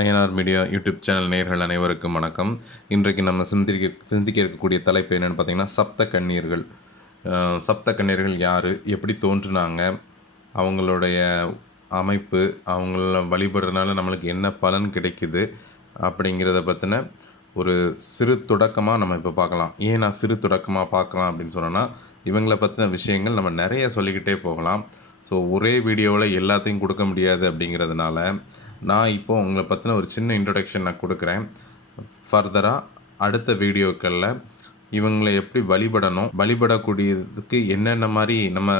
INR media YouTube channel நேர்கள் அனைவருக்கும் வணக்கம். இன்றைக்கு நம்ம சிந்திக்க சிந்திக்க இருக்கக்கூடிய தலைப்பு என்னென்னு பார்த்தீங்கன்னா சப்த கன்னியர்கள் சப்த கன்னியர்கள் யார்? எப்படி தோன்றுனாங்க? அவங்களுடைய அமைப்பு அவங்கள வழிபடுறதுனால நம்மளுக்கு என்ன பலன் கிடைக்குது? அப்படிங்கிறத பற்றின ஒரு சிறு தொடக்கமாக நம்ம இப்போ பார்க்கலாம். ஏன் நான் சிறு தொடக்கமாக பார்க்கலாம் அப்படின்னு சொன்னேன்னா இவங்களை பற்றின விஷயங்கள் நம்ம நிறைய சொல்லிக்கிட்டே போகலாம். ஸோ ஒரே வீடியோவில் எல்லாத்தையும் கொடுக்க முடியாது அப்படிங்கிறதுனால நான் இப்போ உங்களை பற்றின ஒரு சின்ன இன்ட்ரொடக்ஷன் நான் கொடுக்குறேன். ஃபர்தராக அடுத்த வீடியோக்களில் இவங்களை எப்படி வழிபடணும் வழிபடக்கூடியதுக்கு என்னென்ன மாதிரி நம்ம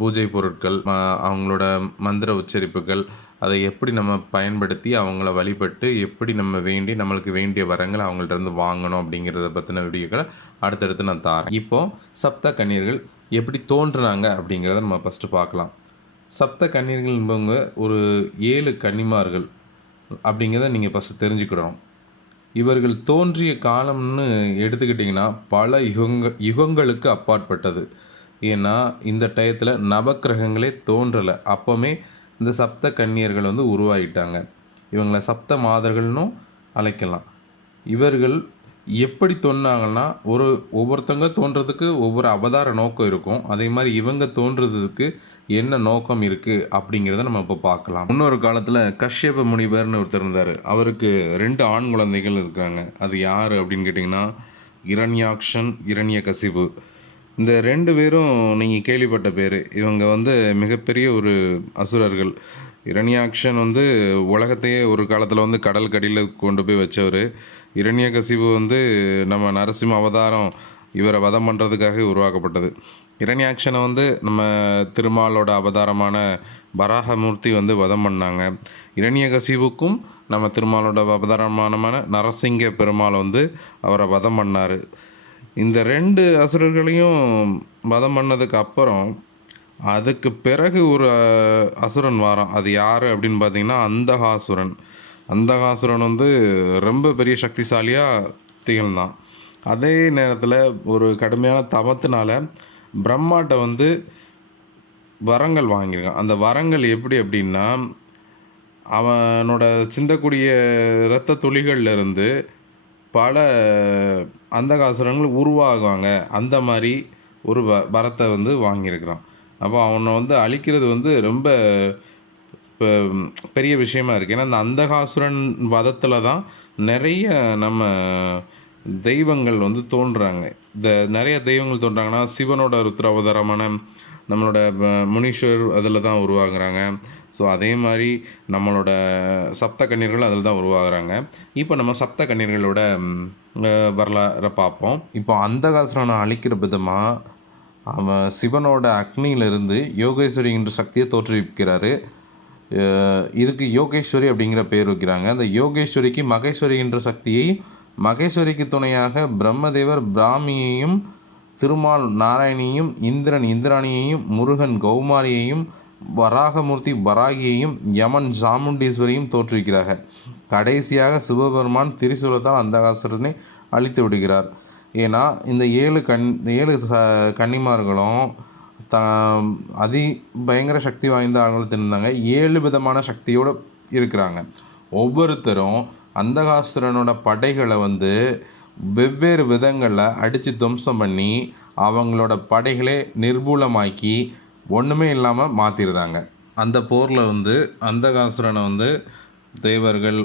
பூஜை பொருட்கள் அவங்களோட மந்திர உச்சரிப்புகள் அதை எப்படி நம்ம பயன்படுத்தி அவங்கள வழிபட்டு எப்படி நம்ம வேண்டி நம்மளுக்கு வேண்டிய வரங்களை அவங்கள்ட்ட இருந்து வாங்கணும் அப்படிங்கிறத பற்றின வீடியோக்களை அடுத்தடுத்து நான் தாரேன். இப்போது சப்த கண்ணீர்கள் எப்படி தோன்றுனாங்க அப்படிங்கிறத நம்ம ஃபஸ்ட்டு பார்க்கலாம். சப்த கன்னியர்கள் என்பவங்க ஒரு ஏழு கன்னிமார்கள் அப்படிங்கிறத நீங்கள் ஃபஸ்ட்டு தெரிஞ்சுக்கிறோம் இவர்கள் தோன்றிய காலம்னு எடுத்துக்கிட்டிங்கன்னா பல யுகங்க யுகங்களுக்கு அப்பாற்பட்டது. ஏன்னா இந்த டயத்தில் நவக்கிரகங்களே தோன்றலை. அப்போவுமே இந்த சப்த கன்னியர்கள் வந்து உருவாகிட்டாங்க இவங்களை சப்த மாதர்கள்னும் அழைக்கலாம். இவர்கள் எப்படி தோன்றாங்கன்னா ஒரு ஒவ்வொருத்தவங்க தோன்றதுக்கு ஒவ்வொரு அவதார நோக்கம் இருக்கும். அதே மாதிரி இவங்க தோன்றதுக்கு என்ன நோக்கம் இருக்குது அப்படிங்கிறத நம்ம இப்போ பார்க்கலாம். இன்னொரு காலத்தில் கஷ்யப முனிவர்னு ஒருத்தர் இருந்தார். அவருக்கு ரெண்டு ஆண் குழந்தைகள் இருக்கிறாங்க. அது யார் அப்படின்னு கேட்டிங்கன்னா இரண்யாக்ஷன் இரண்யகசிபு. இந்த ரெண்டு பேரும் நீங்கள் கேள்விப்பட்ட பேர். இவங்க வந்து மிகப்பெரிய ஒரு அசுரர்கள். இரண்யாக்ஷன் வந்து உலகத்தையே ஒரு காலத்தில் வந்து கடல் கடியில் கொண்டு போய் வச்சவர். இரண்யகசிபு வந்து நம்ம நரசிம்ம அவதாரம் இவரை வதம் பண்ணுறதுக்காக உருவாக்கப்பட்டது. இரணியாக்ஷனை வந்து நம்ம திருமாலோட அவதாரமான வராகமூர்த்தி வந்து வதம் பண்ணாங்க. இரண்யகசிபுக்கும் நம்ம திருமாலோட அவதாரமான நரசிங்க பெருமாள் வந்து அவரை வதம் பண்ணார். இந்த ரெண்டு அசுரர்களையும் வதம் பண்ணதுக்கு அப்புறம் அதுக்கு பிறகு ஒரு அசுரன் வாரம் அது யார் அப்படின்னு பார்த்தீங்கன்னா அந்தகாசுரன். அந்தகாசுரன் வந்து ரொம்ப பெரிய சக்திசாலியாக திகழ்ந்தான். அதே நேரத்தில் ஒரு கடுமையான தவத்தினால பிரம்மாட்ட வந்து வரங்கள் வாங்கியிருக்கான். அந்த வரங்கள் எப்படி அப்படின்னா அவனோட சிந்தக்கூடிய இரத்த துளிகள்லேருந்து பல அந்தகாசுரங்கள் உருவாகுவாங்க. அந்த மாதிரி ஒரு வ வரத்தை வந்து வாங்கியிருக்கிறான். அப்போ அவனை வந்து அழிக்கிறது வந்து ரொம்ப இப்போ பெரிய விஷயமா இருக்குது ஏன்னா அந்த அந்தகாசுரன் வதத்தில் தான் நிறைய நம்ம தெய்வங்கள் வந்து தோன்றுறாங்க இந்த நிறைய தெய்வங்கள் தோன்றாங்கன்னா சிவனோட ருத்ர அவதாரமான நம்மளோட முனீஸ்வர் அதில் தான் உருவாகுறாங்க. ஸோ அதே மாதிரி நம்மளோட சப்த கண்ணீர்கள் அதில் தான் உருவாகிறாங்க. இப்போ நம்ம சப்த கண்ணீர்களோட வரலாறை பார்ப்போம். இப்போ அந்தகாசுரனை அழிக்கிற விதமாக அவன் சிவனோட அக்னியிலிருந்து யோகேஸ்வரி என்ற சக்தியை தோற்றுவிக்கிறாரு. இதுக்கு யோகேஸ்வரி அப்படிங்கிற பேர் வைக்கிறாங்க. அந்த யோகேஸ்வரிக்கு மகேஸ்வரி என்ற சக்தியை மகேஸ்வரிக்கு துணையாக பிரம்மதேவர் பிராமியையும் திருமால் நாராயணியையும் இந்திரன் இந்திராணியையும் முருகன் கௌமாரியையும் வராகமூர்த்தி பராகியையும் யமன் சாமுண்டீஸ்வரியும் தோற்றுவிக்கிறார்கள். கடைசியாக சிவபெருமான் திரிசூலத்தால் அந்தகாசுரனை அழித்து விடுகிறார். ஏன்னா இந்த ஏழு கண் ஏழு ச- கன்னிமார்களும் த அதி பயங்கர சக்தி வாய்ந்த ஆண்கள் இருந்தாங்க ஏழு விதமான சக்தியோடு இருக்கிறாங்க. ஒவ்வொருத்தரும் அந்தகாசுரனோட படைகளை வந்து வெவ்வேறு விதங்களில் அடித்து துவம்சம் பண்ணி அவங்களோட படைகளை நிர்மூலமாக்கி ஒன்றுமே இல்லாமல் மாற்றிருந்தாங்க அந்த போரில் வந்து அந்தகாசுரனை வந்து தேவர்கள்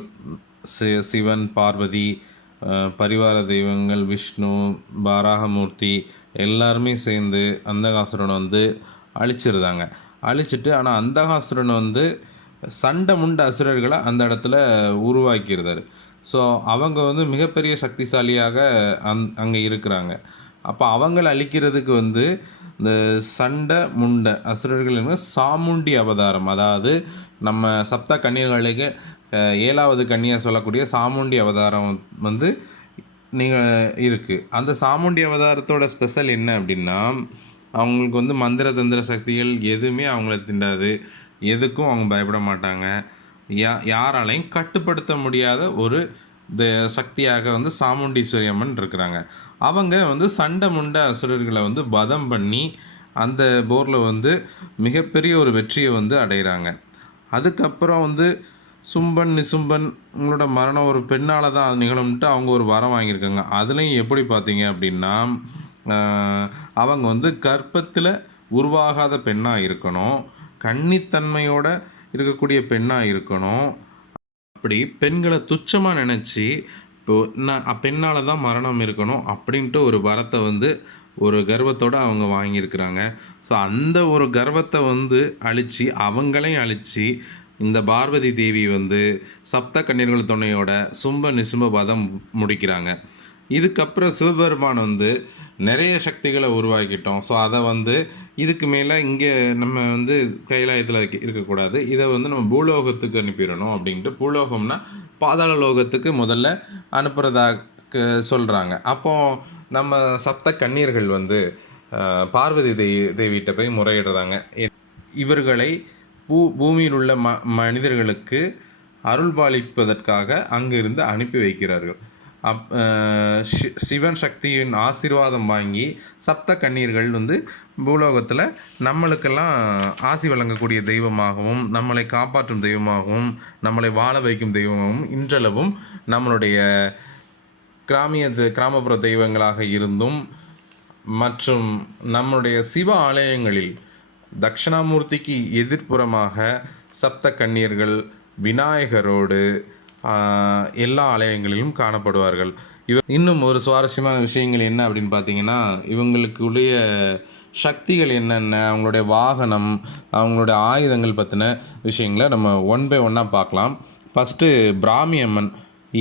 சி- சிவன் பார்வதி பரிவார தெய்வங்கள் விஷ்ணு பாராகமூர்த்தி எல்லாருமே சேர்ந்து அந்தகாசுரனை வந்து அழிச்சிருந்தாங்க. அழிச்சிட்டு ஆனால் அந்தகாசுரன் வந்து சண்டை முண்ட அசுரர்களை அந்த இடத்துல உருவாக்கியிருந்தார். ஸோ அவங்க வந்து மிகப்பெரிய சக்திசாலியாக அந் அங்கே இருக்கிறாங்க. அப்போ அவங்கள அழிக்கிறதுக்கு வந்து இந்த சண்டை முண்ட அசுரர்கள் சாமுண்டி அவதாரம். அதாவது நம்ம சப்த கன்னியர்களுக்கு ஏழாவது கன்னியாக சொல்லக்கூடிய சாமுண்டி அவதாரம் வந்து நீங்கள் இருக்குது அந்த சாமுண்டி அவதாரத்தோட ஸ்பெஷல் என்ன அப்படின்னா அவங்களுக்கு வந்து மந்திர தந்திர சக்திகள் எதுவுமே அவங்கள திண்டாது. எதுக்கும் அவங்க பயப்பட மாட்டாங்க. யா யாராலையும் கட்டுப்படுத்த முடியாத ஒரு த சக்தியாக வந்து சாமுண்டீஸ்வரி அம்மன் இருக்கிறாங்க. அவங்க வந்து சண்டை முண்ட அசுரர்களை வந்து வதம் பண்ணி அந்த போரில் வந்து மிகப்பெரிய ஒரு வெற்றியை வந்து அடைகிறாங்க. அதுக்கப்புறம் வந்து சும்பன் நிசும்பன் உங்களோட மரணம் ஒரு பெண்ணால் தான் அது நிகழும்ன்ட்டு அவங்க ஒரு வரம் வாங்கியிருக்காங்க. அதுலேயும் எப்படி பார்த்தீங்க அப்படின்னா அவங்க வந்து கர்ப்பத்தில் உருவாகாத பெண்ணாக இருக்கணும். கன்னித்தன்மையோட இருக்கக்கூடிய பெண்ணாக இருக்கணும். அப்படி பெண்களை துச்சமாக நினச்சி இப்போ நான் பெண்ணால் தான் மரணம் இருக்கணும் அப்படின்ட்டு ஒரு வரத்தை வந்து ஒரு கர்வத்தோட அவங்க வாங்கியிருக்கிறாங்க. ஸோ அந்த ஒரு கர்வத்தை வந்து அழித்து அவங்களையும் அழித்து இந்த பார்வதி தேவி வந்து சப்த கன்னியர்கள் துணையோட சும்ப நிசும்ப பதம் முடிக்கிறாங்க. இதுக்கப்புறம் சிவபெருமான் வந்து நிறைய சக்திகளை உருவாக்கிட்டோம். ஸோ அதை வந்து இதுக்கு மேலே இங்கே நம்ம வந்து கைலாயத்தில் இருக்கக்கூடாது. இதை வந்து நம்ம பூலோகத்துக்கு அனுப்பிடணும் அப்படின்ட்டு பூலோகம்னா பாதாள லோகத்துக்கு முதல்ல அனுப்புறதாக சொல்கிறாங்க அப்போ நம்ம சப்த கன்னியர்கள் வந்து பார்வதி தேவி தேவிகிட்ட போய் முறையிடுறாங்க. இவர்களை பூ பூமியில் உள்ள ம மனிதர்களுக்கு அருள்பாலிப்பதற்காக அங்கிருந்து அனுப்பி வைக்கிறார்கள். அப் சிவன் சக்தியின் ஆசீர்வாதம் வாங்கி சப்த கண்ணீர்கள் வந்து பூலோகத்தில் நம்மளுக்கெல்லாம் ஆசி வழங்கக்கூடிய தெய்வமாகவும் நம்மளை காப்பாற்றும் தெய்வமாகவும் நம்மளை வாழ வைக்கும் தெய்வமாகவும் இன்றளவும் நம்மளுடைய கிராமிய கிராமப்புற தெய்வங்களாக இருந்தும் மற்றும் நம்முடைய சிவ ஆலயங்களில் தட்சிணாமூர்த்திக்கு எதிர்ப்புறமாக சப்த கண்ணீர்கள் விநாயகரோடு எல்லா ஆலயங்களிலும் காணப்படுவார்கள். இவ இன்னும் ஒரு சுவாரஸ்யமான விஷயங்கள் என்ன அப்படின்னு பார்த்தீங்கன்னா இவங்களுக்குடைய சக்திகள் என்னென்ன அவங்களுடைய வாகனம் அவங்களுடைய ஆயுதங்கள் பற்றின விஷயங்களை நம்ம ஒன் பை ஒன்னாக பார்க்கலாம். ஃபஸ்ட்டு பிராமி அம்மன்.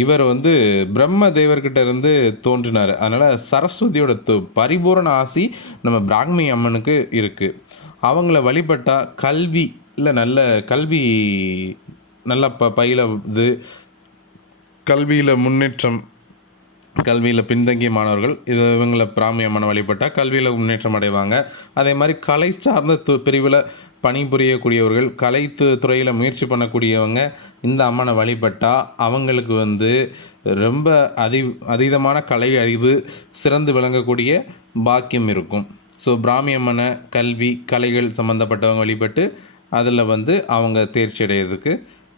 இவர் வந்து பிரம்ம தேவர்கிட்ட இருந்து தோன்றினார். அதனால் சரஸ்வதியோட து பரிபூரண ஆசி நம்ம பிராமி அம்மனுக்கு இருக்குது அவங்கள வழிபட்டால் கல்வி இல்லை நல்ல கல்வி நல்ல ப பயில இது கல்வியில் முன்னேற்றம் கல்வியில் பின்தங்கிய மாணவர்கள் இது இவங்களை பிராமி அம்மனை வழிபட்டால் கல்வியில் முன்னேற்றம் அடைவாங்க. அதே மாதிரி கலை சார்ந்த து பிரிவில் பணிபுரியக்கூடியவர்கள் கலை துறையில் முயற்சி பண்ணக்கூடியவங்க இந்த அம்மனை வழிபட்டால் அவங்களுக்கு வந்து ரொம்ப அதி அதீதமான கலை அறிவு சிறந்து விளங்கக்கூடிய பாக்கியம் இருக்கும். ஸோ பிராமியம்மனை கல்வி கலைகள் சம்மந்தப்பட்டவங்க வழிபட்டு அதில் வந்து அவங்க தேர்ச்சி அடையிறதுக்கு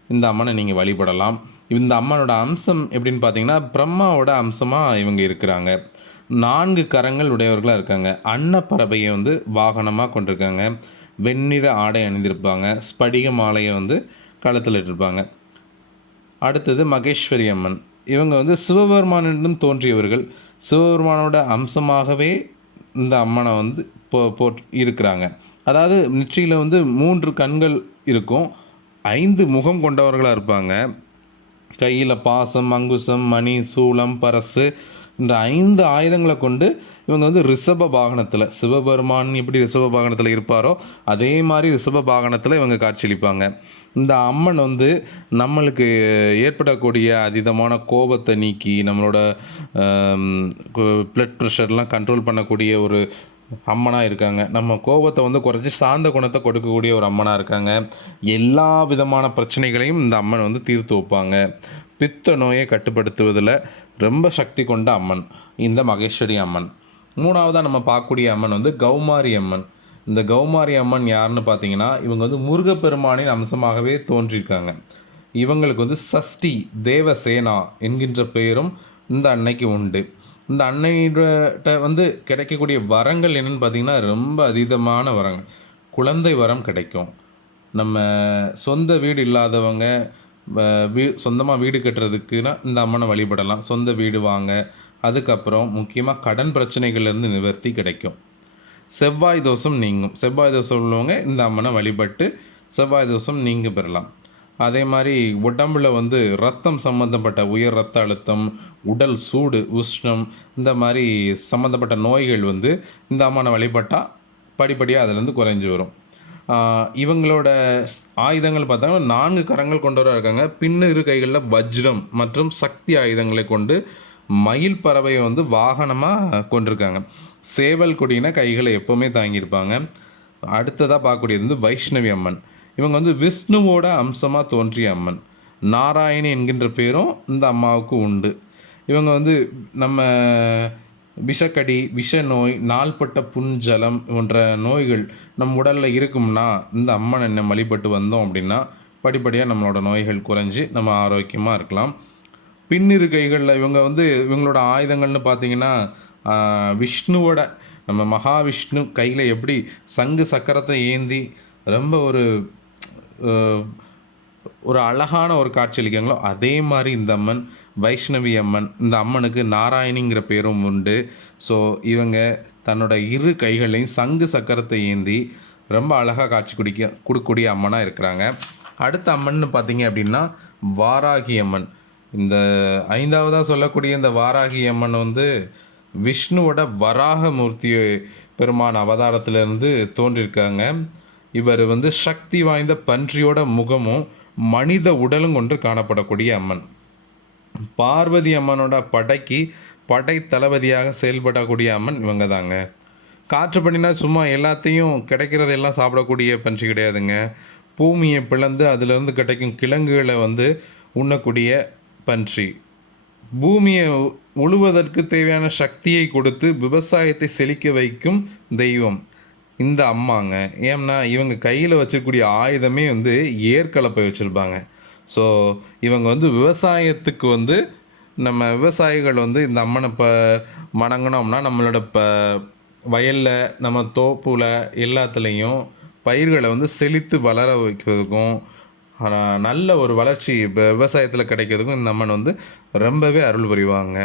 இந்த அம்மனை நீங்கள் வழிபடலாம். இந்த அம்மனோட அம்சம் எப்படின்னு பார்த்தீங்கன்னா பிரம்மாவோட அம்சமாக இவங்க இருக்கிறாங்க. நான்கு கரங்கள் உடையவர்களாக இருக்காங்க. அன்னப்பறவையை வந்து வாகனமாக கொண்டிருக்காங்க. வெண்ணிற ஆடை அணிந்திருப்பாங்க. ஸ்படிக மாலையை வந்து களத்தில் இட்டிருப்பாங்க. அடுத்தது மகேஸ்வரி அம்மன். இவங்க வந்து சிவபெருமானிடம் தோன்றியவர்கள். சிவபெருமானோட அம்சமாகவே இந்த அம்மனை வந்து போ போட் இருக்கிறாங்க. அதாவது நெற்றியில் வந்து மூன்று கண்கள் இருக்கும். ஐந்து முகம் கொண்டவர்களாக இருப்பாங்க. கையில் பாசம் அங்குசம் மணி சூலம் பரசு இந்த ஐந்து ஆயுதங்களை கொண்டு இவங்க வந்து ரிஷப பாகனத்தில் சிவபெருமான் எப்படி ரிஷப பாகனத்தில் இருப்பாரோ அதே மாதிரி ரிஷப பாகனத்தில் இவங்க காட்சியளிப்பாங்க. இந்த அம்மன் வந்து நம்மளுக்கு ஏற்படக்கூடிய அதீதமான கோபத்தை நீக்கி நம்மளோட பிளட் ப்ரெஷர்லாம் கண்ட்ரோல் பண்ணக்கூடிய ஒரு அம்மனாக இருக்காங்க. நம்ம கோபத்தை வந்து குறைச்சி சாந்த குணத்தை கொடுக்கக்கூடிய ஒரு அம்மனாக இருக்காங்க. எல்லா விதமான பிரச்சனைகளையும் இந்த அம்மன் வந்து தீர்த்து வைப்பாங்க. பித்த நோயை கட்டுப்படுத்துவதில் ரொம்ப சக்தி கொண்ட அம்மன் இந்த மகேஸ்வரி அம்மன். மூணாவதாக நம்ம பார்க்கக்கூடிய அம்மன் வந்து கௌமாரி அம்மன். இந்த கௌமாரி அம்மன் யாருன்னு பார்த்தீங்கன்னா இவங்க வந்து முருகப்பெருமானின் அம்சமாகவே தோன்றியிருக்காங்க. இவங்களுக்கு வந்து சஷ்டி தேவசேனா என்கின்ற பெயரும் இந்த அன்னைக்கு உண்டு. இந்த அன்னையிட்ட வந்து கிடைக்கக்கூடிய வரங்கள் என்னென்னு பார்த்தீங்கன்னா ரொம்ப அதீதமான வரங்கள். குழந்தை வரம் கிடைக்கும். நம்ம சொந்த வீடு இல்லாதவங்க வ- வீ சொந்தமாக வீடு கட்டுறதுக்குன்னா இந்த அம்மனை வழிபடலாம். சொந்த வீடு வாங்க. அதுக்கப்புறம் முக்கியமாக கடன் பிரச்சனைகள்லேருந்து நிவர்த்தி கிடைக்கும். செவ்வாய் தோஷம் நீங்கும். செவ்வாய் தோஷம் உள்ளவங்க இந்த அம்மனை வழிபட்டு செவ்வாய் தோஷம் நீங்க பெறலாம். அதே மாதிரி உடம்பில் வந்து ரத்தம் சம்மந்தப்பட்ட உயர் ரத்த அழுத்தம் உடல் சூடு உஷ்ணம் இந்த மாதிரி சம்மந்தப்பட்ட நோய்கள் வந்து இந்த அம்மனை வழிபட்டால் படிப்படியாக அதுலேருந்து குறைஞ்சி வரும். இவங்களோட ஆயுதங்கள் பார்த்தாங்கன்னா நான்கு கரங்கள் கொண்டவராக இருக்காங்க. பின்னு இரு கைகளில் வஜ்ரம் மற்றும் சக்தி ஆயுதங்களை கொண்டு மயில் பறவையை வந்து வாகனமாக கொண்டிருக்காங்க. சேவல் கொடினா கைகளை எப்போவுமே தாங்கியிருப்பாங்க. அடுத்ததாக பார்க்கக்கூடியது வந்து வைஷ்ணவி அம்மன். இவங்க வந்து விஷ்ணுவோட அம்சமாக தோன்றிய அம்மன். நாராயணி என்கின்ற பேரும் இந்த அம்மாவுக்கு உண்டு. இவங்க வந்து நம்ம விஷக்கடி விஷ நோய் நாள்பட்ட புண்ஜலம் போன்ற நோய்கள் நம் உடலில் இருக்கும்னா இந்த அம்மனை என்ன வழிபட்டு வந்தோம் அப்படின்னா படிப்படியாக நம்மளோட நோய்கள் குறைஞ்சி நம்ம ஆரோக்கியமாக இருக்கலாம். பின்னிரு கைகளில் இவங்க வந்து இவங்களோட ஆயுதங்கள்னு பார்த்தீங்கன்னா விஷ்ணுவோட நம்ம மகாவிஷ்ணு கையில் எப்படி சங்கு சக்கரத்தை ஏந்தி ரொம்ப ஒரு ஒரு அழகான ஒரு காட்சியளிக்காங்களோ அதே மாதிரி இந்த அம்மன் வைஷ்ணவி அம்மன் இந்த அம்மனுக்கு நாராயணிங்கிற பேரும் உண்டு. ஸோ இவங்க தன்னோட இரு கைகளையும் சங்கு சக்கரத்தை ஏந்தி ரொம்ப அழகாக காட்சி குடிக்க கொடுக்கக்கூடிய அம்மனாக இருக்கிறாங்க. அடுத்த அம்மன் பார்த்தீங்க அப்படின்னா வாராகி அம்மன். இந்த ஐந்தாவதாக சொல்லக்கூடிய இந்த வாராகி அம்மன் வந்து விஷ்ணுவோட வராக மூர்த்தி பெருமான் அவதாரத்திலிருந்து தோன்றியிருக்காங்க இவர் வந்து சக்தி வாய்ந்த பன்றியோட முகமும் மனித உடலும் கொண்டு காணப்படக்கூடிய அம்மன். பார்வதி அம்மனோட படைக்கு படை தளபதியாக செயல்படக்கூடிய அம்மன் இவங்க தாங்க காற்று பண்ணினா சும்மா எல்லாத்தையும் கிடைக்கிறதெல்லாம் சாப்பிடக்கூடிய பன்றி கிடையாதுங்க. பூமியை பிளந்து அதிலிருந்து கிடைக்கும் கிழங்குகளை வந்து உண்ணக்கூடிய பன்றி. பூமியை உழுவதற்கு தேவையான சக்தியை கொடுத்து விவசாயத்தை செழிக்க வைக்கும் தெய்வம். இந்த அம்மாங்க. ஏன்னா இவங்க கையில் வச்சக்கூடிய ஆயுதமே வந்து ஏற்கலப்பை வச்சுருப்பாங்க. ஸோ இவங்க வந்து விவசாயத்துக்கு வந்து நம்ம விவசாயிகள் வந்து இந்த அம்மனை இப்போ வணங்கினோம்னா நம்மளோட இப்போ வயலில் நம்ம தோப்புல எல்லாத்துலேயும் பயிர்களை வந்து செழித்து வளர வைக்கிறதுக்கும் நல்ல ஒரு வளர்ச்சி இப்போ விவசாயத்தில் கிடைக்கிறதுக்கும் இந்த அம்மன் வந்து ரொம்பவே அருள் புரிவாங்க.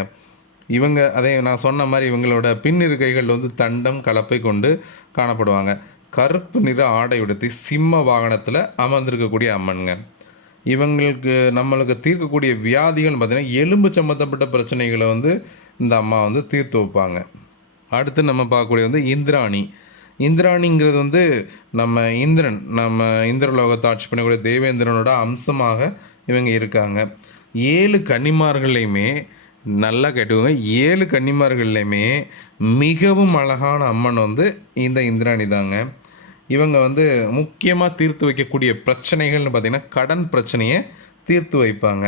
இவங்க அதே நான் சொன்ன மாதிரி இவங்களோட பின்னிருக்கைகள் வந்து தண்டம் கலப்பை கொண்டு காணப்படுவாங்க. கருப்பு நிற ஆடை உடுத்தி சிம்ம வாகனத்தில் அமர்ந்திருக்கக்கூடிய அம்மனுங்க. இவங்களுக்கு நம்மளுக்கு தீர்க்கக்கூடிய வியாதிகள்னு பார்த்தீங்கன்னா எலும்பு சம்மந்தப்பட்ட பிரச்சனைகளை வந்து இந்த அம்மா வந்து தீர்த்து வைப்பாங்க. அடுத்து நம்ம பார்க்கக்கூடிய வந்து இந்திராணி. இந்திராணிங்கிறது வந்து நம்ம இந்திரன் நம்ம இந்திரலோகத்தை ஆட்சி பண்ணக்கூடிய தேவேந்திரனோட அம்சமாக இவங்க இருக்காங்க. ஏழு கன்னிமார்களையுமே நல்லா கேட்டுக்கோங்க. ஏழு கன்னிமார்கள்லையுமே மிகவும் அழகான அம்மன் வந்து இந்த இந்திராணி தாங்க. இவங்க வந்து முக்கியமாக தீர்த்து வைக்கக்கூடிய பிரச்சனைகள்னு பார்த்திங்கன்னா கடன் பிரச்சனையை தீர்த்து வைப்பாங்க.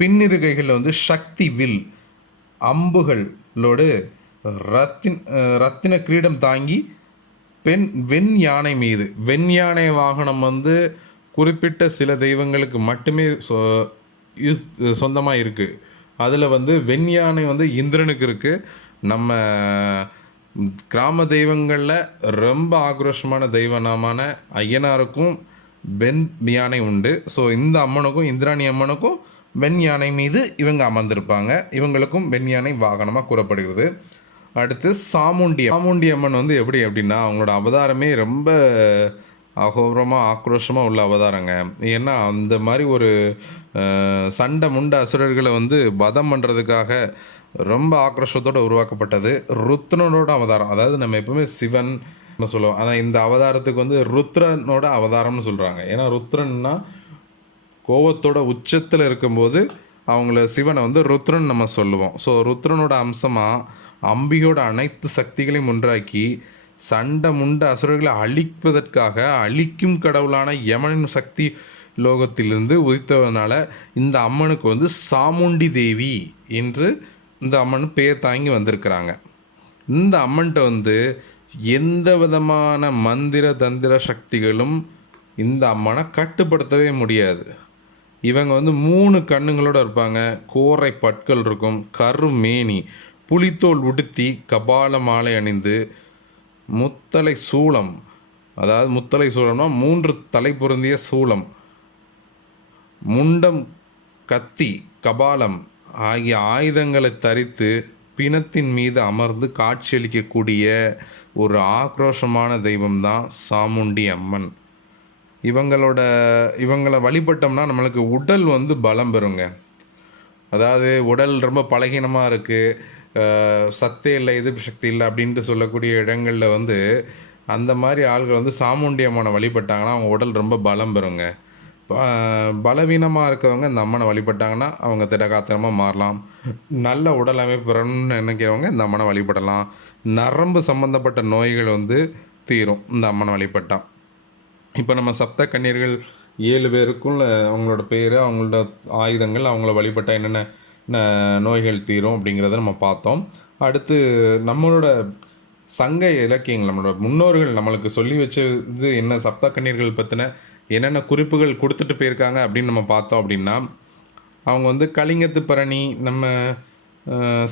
பின்னிருகைகளில் வந்து சக்தி வில் அம்புகளோடு ரத்தின் ரத்தின கிரீடம் தாங்கி பெண் வெண் யானை மீது. வெண் யானை வாகனம் வந்து குறிப்பிட்ட சில தெய்வங்களுக்கு மட்டுமே சொ சொந்தமாக இருக்குது அதில் வந்து வெண் யானை வந்து இந்திரனுக்கு இருக்குது நம்ம கிராம தெய்வங்களில் ரொம்ப ஆக்ரோஷமான தெய்வனமான ஐயனாருக்கும் வெண் யானை உண்டு. ஸோ இந்த அம்மனுக்கும் இந்திராணி அம்மனுக்கும் வெண் யானை மீது இவங்க அமர்ந்திருப்பாங்க. இவங்களுக்கும் வெண் யானை வாகனமாக கூறப்படுகிறது. அடுத்து சாமுண்டி சாமுண்டி அம்மன் வந்து எப்படி அப்படின்னா அவங்களோட அவதாரமே ரொம்ப அகோரமாக ஆக்ரோஷமாக உள்ள அவதாரங்க. ஏன்னா அந்த மாதிரி ஒரு சண்டை முண்ட அசுரர்களை வந்து பதம் பண்ணுறதுக்காக ரொம்ப ஆக்ரோஷத்தோடு உருவாக்கப்பட்டது. ருத்ரனோட அவதாரம். அதாவது நம்ம எப்பவுமே சிவன் சொல்லுவோம். ஆனால் இந்த அவதாரத்துக்கு வந்து ருத்ரனோட அவதாரம்னு சொல்கிறாங்க ஏன்னா ருத்ரன்னா கோவத்தோட உச்சத்தில் இருக்கும்போது அவங்கள சிவனை வந்து ருத்ரன் நம்ம சொல்லுவோம். ஸோ ருத்ரனோட அம்சமாக அம்பியோட அனைத்து சக்திகளையும் ஒன்றாக்கி சண்டை முண்ட அசுரர்களை அழிப்பதற்காக அழிக்கும் கடவுளான யமனின் சக்தி லோகத்திலிருந்து உதித்தவனால இந்த அம்மனுக்கு வந்து சாமுண்டி தேவி என்று இந்த அம்மன் பெயர் தாங்கி வந்திருக்கிறாங்க. இந்த அம்மன்கிட்ட வந்து எந்த விதமான மந்திர தந்திர சக்திகளும் இந்த அம்மனை கட்டுப்படுத்தவே முடியாது. இவங்க வந்து மூணு கண்ணுங்களோட இருப்பாங்க. கோரை பற்கள் இருக்கும் கருமேனி புலித்தோல் உடுத்தி கபால மாலை அணிந்து முத்தலை சூளம் அதாவது முத்தலை சூளம்னா மூன்று தலை பொருந்திய சூளம் முண்டம் கத்தி கபாலம் ஆகிய ஆயுதங்களை தரித்து பிணத்தின் மீது அமர்ந்து காட்சியளிக்கக்கூடிய ஒரு ஆக்ரோஷமான தெய்வம்தான் சாமுண்டி அம்மன். இவங்களோட இவங்களை வழிபட்டோம்னா நம்மளுக்கு உடல் வந்து பலம் பெறுங்க. அதாவது உடல் ரொம்ப பலகீனமாக இருக்குது சத்தே இல்லை எதிர்ப்பு சக்தி இல்லை அப்படின்ட்டு சொல்லக்கூடிய இடங்களில் வந்து அந்த மாதிரி ஆள்கள் வந்து சாமுண்டி அம்மனை வழிபட்டாங்கன்னா அவங்க உடல் ரொம்ப பலம் பெறுங்க. பலவீனமாக இருக்கிறவங்க இந்த அம்மனை வழிபட்டாங்கன்னா அவங்க திடகாத்திரமாக மாறலாம். நல்ல உடல் அமைப்பு நினைக்கிறவங்க இந்த அம்மனை வழிபடலாம். நரம்பு சம்மந்தப்பட்ட நோய்கள் வந்து தீரும் இந்த அம்மனை வழிபட்டால் இப்போ நம்ம சப்த கண்ணீர்கள் ஏழு பேருக்கும் அவங்களோட பேர் அவங்களோட ஆயுதங்கள் அவங்கள வழிபட்டால் என்னென்ன ந- நோய்கள் தீரும் அப்படிங்கிறத நம்ம பார்த்தோம். அடுத்து நம்மளோட சங்க இலக்கியங்கள் நம்மளோட முன்னோர்கள் நம்மளுக்கு சொல்லி வச்சது என்ன? சப்த கண்ணீர்கள் பற்றின என்னென்ன குறிப்புகள் கொடுத்துட்டு போயிருக்காங்க அப்படின்னு நம்ம பார்த்தோம் அப்படின்னா அவங்க வந்து கலிங்கத்து பரணி நம்ம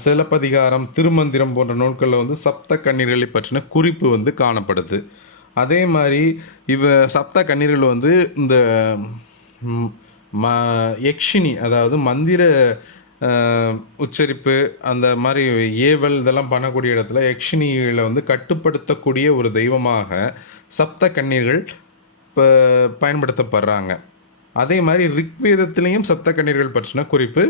சிலப்பதிகாரம் திருமந்திரம் போன்ற நூல்களில் வந்து சப்த கண்ணீர்களை பற்றின குறிப்பு வந்து காணப்படுது. அதே மாதிரி இவ சப்த கண்ணீர்கள் வந்து இந்த ம யக்ஷினி அதாவது மந்திர உச்சரிப்பு அந்த மாதிரி ஏவல் இதெல்லாம் பண்ணக்கூடிய இடத்துல யக்ஷினிகளை வந்து கட்டுப்படுத்தக்கூடிய ஒரு தெய்வமாக சப்த கண்ணீர்கள் இப்போ பயன்படுத்தப்படுறாங்க. அதே மாதிரி ரிக்வேதத்திலையும் சப்த கண்ணீர்கள் பற்றின குறிப்பு